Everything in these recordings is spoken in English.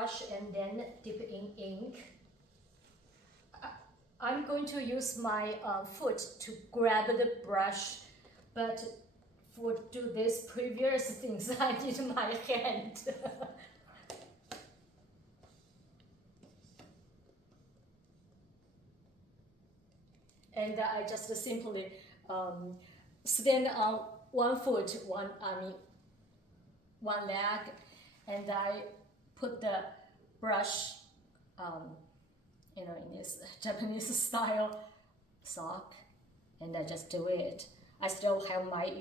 brush and then dip in ink. I'm going to use my foot to grab the brush, but for do these previous things, I need my hand. And I just simply stand on one foot, one leg, and I put the brush, in this Japanese style sock, and I just do it. I still have my,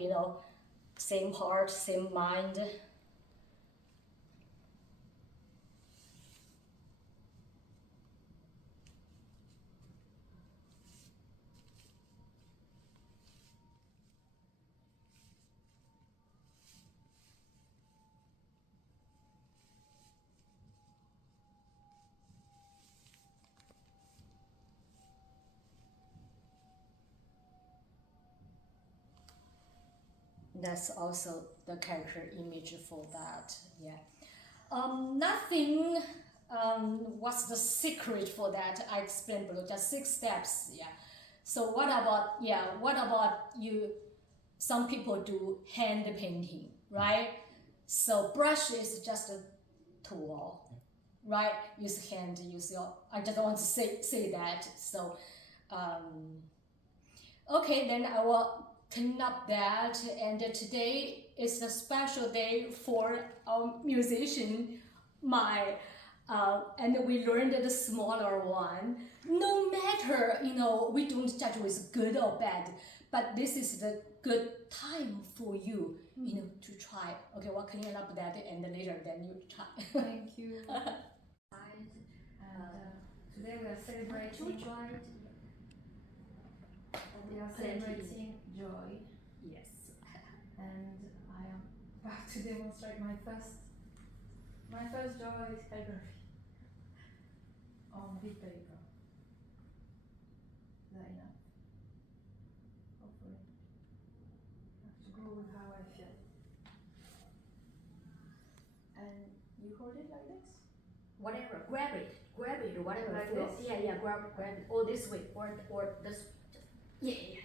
same heart, same mind. That's also the character image for that, yeah. Nothing, what's the secret for that? I explained below, just 6 steps, yeah. So what about you? Some people do hand painting, right? So brush is just a tool, right? Use hand, use your, I just want to say that. So, okay, then I will clean up that, and today is a special day for our musician, and we learned the smaller one. No matter, we don't judge with good or bad, but this is the good time for you, to try. Okay, we'll clean up that, and later then you try. Thank you. Today we are celebrating joy. We are celebrating joy. Yes. And I am about to demonstrate my first joy calligraphy on big paper. Is that enough? Hopefully. I have to go with how I feel. And you hold it like this? Whatever, grab it, whatever. Like this? Yeah, grab it. Or this way, or this. Yeah.